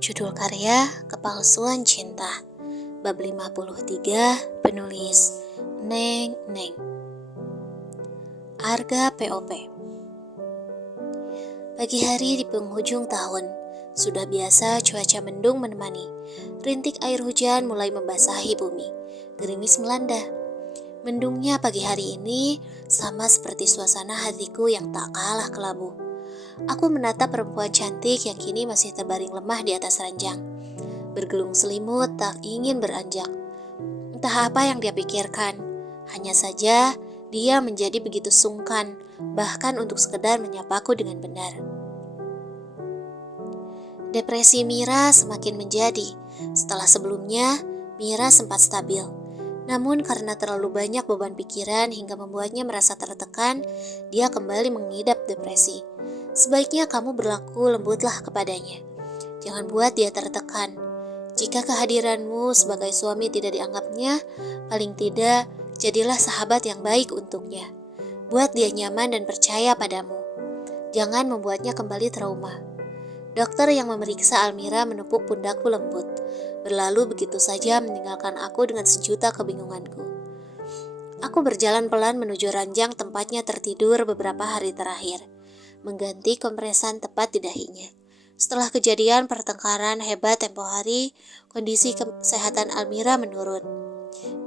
Judul karya Kepalsuan Cinta. Bab 53, penulis Neng Neng. Arga POP. Pagi hari di penghujung tahun, sudah biasa cuaca mendung menemani. Rintik air hujan mulai membasahi bumi. Gerimis melanda. Mendungnya pagi hari ini sama seperti suasana hatiku yang tak kalah kelabu. Aku menatap perempuan cantik yang kini masih terbaring lemah di atas ranjang. Bergelung selimut tak ingin beranjak. Entah apa yang dia pikirkan. Hanya saja dia menjadi begitu sungkan, bahkan untuk sekedar menyapaku dengan benar. Depresi Mira semakin menjadi. Setelah sebelumnya, Mira sempat stabil. Namun karena terlalu banyak beban pikiran hingga membuatnya merasa tertekan, dia kembali mengidap depresi. Sebaiknya kamu berlaku lembutlah kepadanya. Jangan buat dia tertekan. Jika kehadiranmu sebagai suami tidak dianggapnya, paling tidak jadilah sahabat yang baik untuknya. Buat dia nyaman dan percaya padamu. Jangan membuatnya kembali trauma. Dokter yang memeriksa Almira menepuk pundakku lembut. Berlalu begitu saja meninggalkan aku dengan sejuta kebingunganku. Aku berjalan pelan menuju ranjang tempatnya tertidur beberapa hari terakhir, mengganti kompresan tepat di dahinya. Setelah kejadian pertengkaran hebat tempo hari, kondisi kesehatan Almira menurun.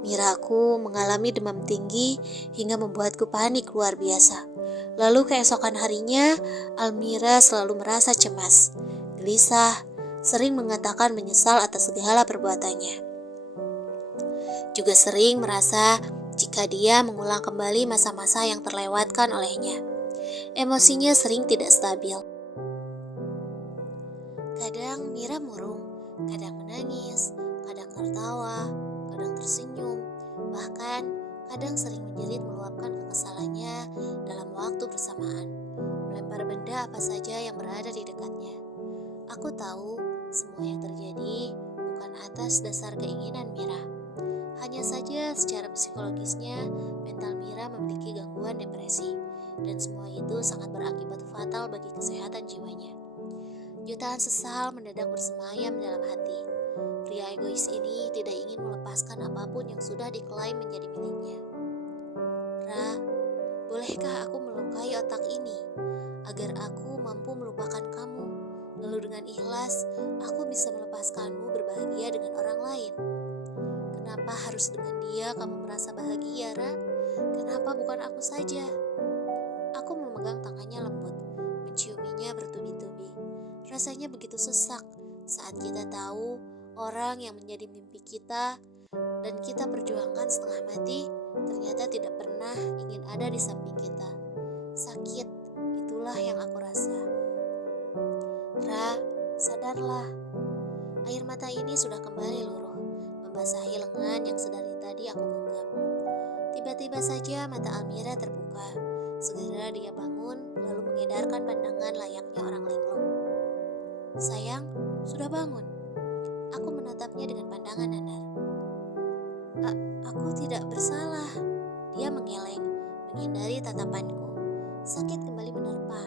Miraku mengalami demam tinggi hingga membuatku panik luar biasa. Lalu keesokan harinya, Almira selalu merasa cemas, gelisah, sering mengatakan menyesal atas segala perbuatannya. Juga sering merasa jika dia mengulang kembali masa-masa yang terlewatkan olehnya. Emosinya sering tidak stabil. Kadang Mira murung, kadang menangis, kadang tertawa, kadang tersenyum, bahkan kadang sering menjerit meluapkan kekesalannya dalam waktu bersamaan, melempar benda apa saja yang berada di dekatnya. Aku tahu semua yang terjadi bukan atas dasar keinginan Mira. Hanya saja secara psikologisnya, mental Mira memiliki gangguan depresi, dan semua itu sangat berakibat fatal bagi kesehatan jiwanya. Jutaan sesal mendadak bersemayam dalam hati. Pria egois ini tidak ingin melepaskan apapun yang sudah diklaim menjadi miliknya. Ra, bolehkah aku melukai otak ini, agar aku mampu melupakan kamu, lalu dengan ikhlas, aku bisa melepaskanmu berbahagia dengan orang lain. Kenapa harus dengan dia kamu merasa bahagia, Ra? Kenapa bukan aku saja? Aku memegang tangannya lembut, menciuminya bertubi-tubi. Rasanya begitu sesak saat kita tahu orang yang menjadi mimpi kita dan kita perjuangkan setengah mati ternyata tidak pernah ingin ada di samping kita. Sakit, itulah yang aku rasa. Ra, sadarlah. Air mata ini sudah kembali luruh, membasahi lengan yang sedari tadi aku genggam. Tiba-tiba saja mata Almira terbuka. Segera dia bangun, lalu mengedarkan pandangan layaknya orang linglung. Sayang, sudah bangun. Aku menatapnya dengan pandangan datar. Aku tidak bersalah. Dia mengeleng, menghindari tatapanku. Sakit kembali menerpa.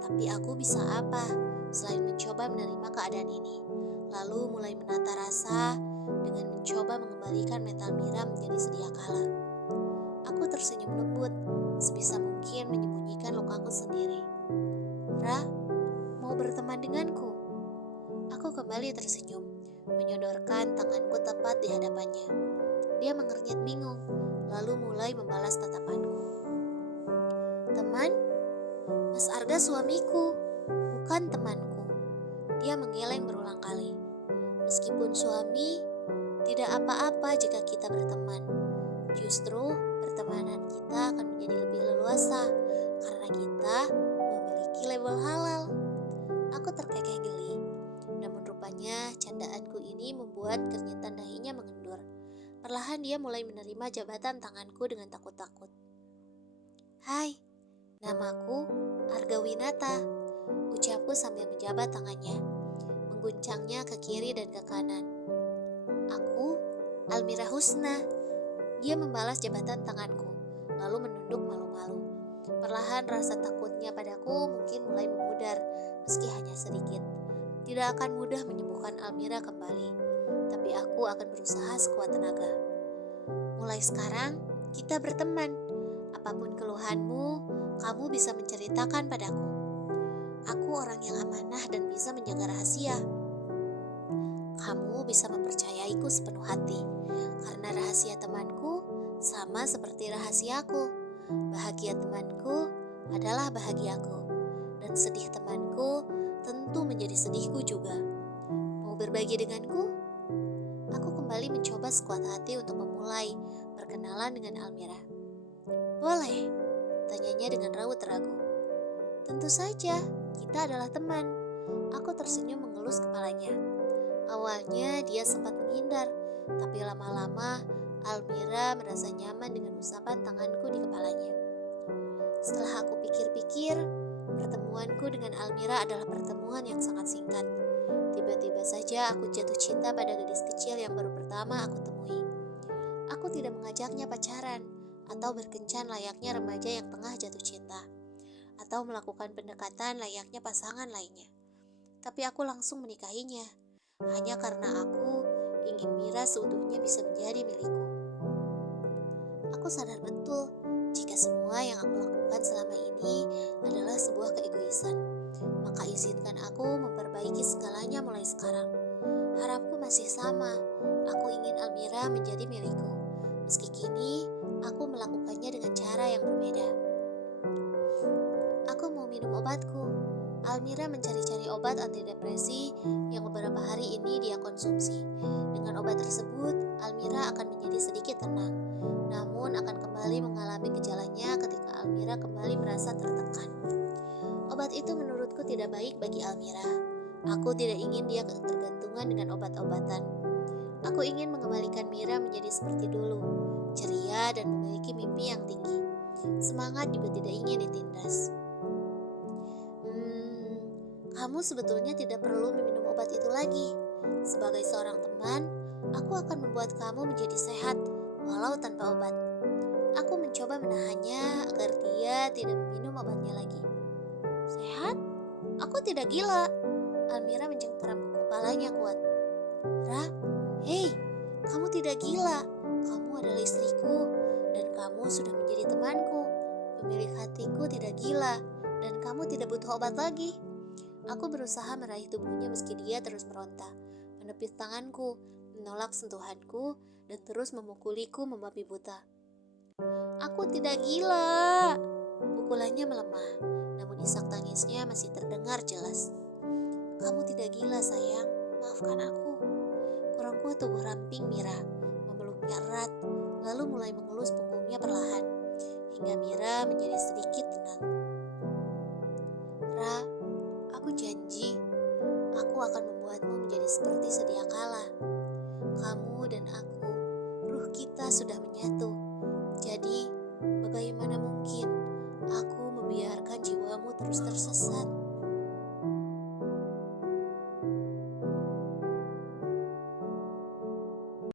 Tapi aku bisa apa selain mencoba menerima keadaan ini? Lalu mulai menata rasa dengan mencoba mengembalikan mental Mira menjadi sedia kala. Aku tersenyum lembut, sebisa mungkin menyembunyikan lukaku sendiri. Ra, mau berteman denganku? Aku kembali tersenyum, menyodorkan tanganku tepat di hadapannya. Dia mengernyit bingung, lalu mulai membalas tatapanku. Teman? Mas Arga suamiku, bukan temanku. Dia menggeleng berulang kali. Meskipun suami, tidak apa-apa jika kita berteman. Justru pertemanan kita akan menjadi lebih leluasa karena kita memiliki label halal. Aku terkekeh geli. Namun rupanya candaanku ini membuat keringetan dahinya mengendur. Perlahan dia mulai menerima jabatan tanganku dengan takut-takut. Hai, namaku Arga Winata, ucapku sambil menjabat tangannya, mengguncangnya ke kiri dan ke kanan. Aku Almira Husna. Dia membalas jabatan tanganku, lalu menunduk malu-malu. Perlahan rasa takutnya padaku mungkin mulai memudar, meski hanya sedikit. tidak akan mudah menyembuhkan Almira kembali, tapi aku akan berusaha sekuat tenaga. Mulai sekarang, kita berteman. Apapun keluhanmu, kamu bisa menceritakan padaku. Aku orang yang amanah dan bisa menjaga rahasia. Kamu bisa mempercayaiku sepenuh hati, karena rahasia temanku sama seperti rahasiaku. Bahagia temanku adalah bahagiaku, dan sedih temanku tentu menjadi sedihku juga. Mau berbagi denganku? Aku kembali mencoba sekuat hati untuk memulai perkenalan dengan Almira. Boleh, tanyanya dengan raut ragu. Tentu saja, kita adalah teman. Aku tersenyum mengelus kepalanya. Awalnya dia sempat menghindar, tapi lama-lama Almira merasa nyaman dengan usapan tanganku di kepalanya. Setelah aku pikir-pikir, pertemuanku dengan Almira adalah pertemuan yang sangat singkat. Tiba-tiba saja aku jatuh cinta pada gadis kecil yang baru pertama aku temui. Aku tidak mengajaknya pacaran atau berkencan layaknya remaja yang tengah jatuh cinta, atau melakukan pendekatan layaknya pasangan lainnya. Tapi aku langsung menikahinya, hanya karena aku ingin Mira seutuhnya bisa menjadi milikku. Aku sadar betul jika semua yang aku lakukan selama ini adalah sebuah keegoisan. Maka izinkan aku memperbaiki segalanya mulai sekarang. Harapku masih sama, aku ingin Almira menjadi milikku. Meski kini, aku melakukannya dengan cara yang berbeda. Aku mau minum obatku. Almira mencari-cari obat antidepresi yang beberapa hari ini dia konsumsi. Dengan obat tersebut, Almira akan menjadi sedikit tenang. Namun akan kembali mengalami gejalanya ketika Almira kembali merasa tertekan. Obat itu menurutku tidak baik bagi Almira. Aku tidak ingin dia ketergantungan dengan obat-obatan. Aku ingin mengembalikan Mira menjadi seperti dulu, ceria dan memiliki mimpi yang tinggi. Semangat juga tidak ingin ditindas. Kamu sebetulnya tidak perlu meminum obat itu lagi. Sebagai seorang teman, aku akan membuat kamu menjadi sehat, walau tanpa obat. Aku mencoba menahannya agar dia tidak meminum obatnya lagi. Sehat? Aku tidak gila. Almira mencengkeram kepalanya kuat. Ra, hei, kamu tidak gila. Kamu adalah istriku, dan kamu sudah menjadi temanku. Pemilik hatiku tidak gila, dan kamu tidak butuh obat lagi. Aku berusaha meraih tubuhnya meski dia terus meronta, menepis tanganku, menolak sentuhanku, dan terus memukuliku membabi buta. Aku tidak gila. Pukulannya melemah, namun isak tangisnya masih terdengar jelas. Kamu tidak gila sayang, maafkan aku. Kurang tubuh ramping Mira, memeluknya erat, lalu mulai mengelus punggungnya perlahan, hingga Mira menjadi sedikit tenang. Ra, aku janji, aku akan membuatmu menjadi seperti sedia kala. Kamu dan aku, ruh kita sudah menyatu. Jadi, bagaimana mungkin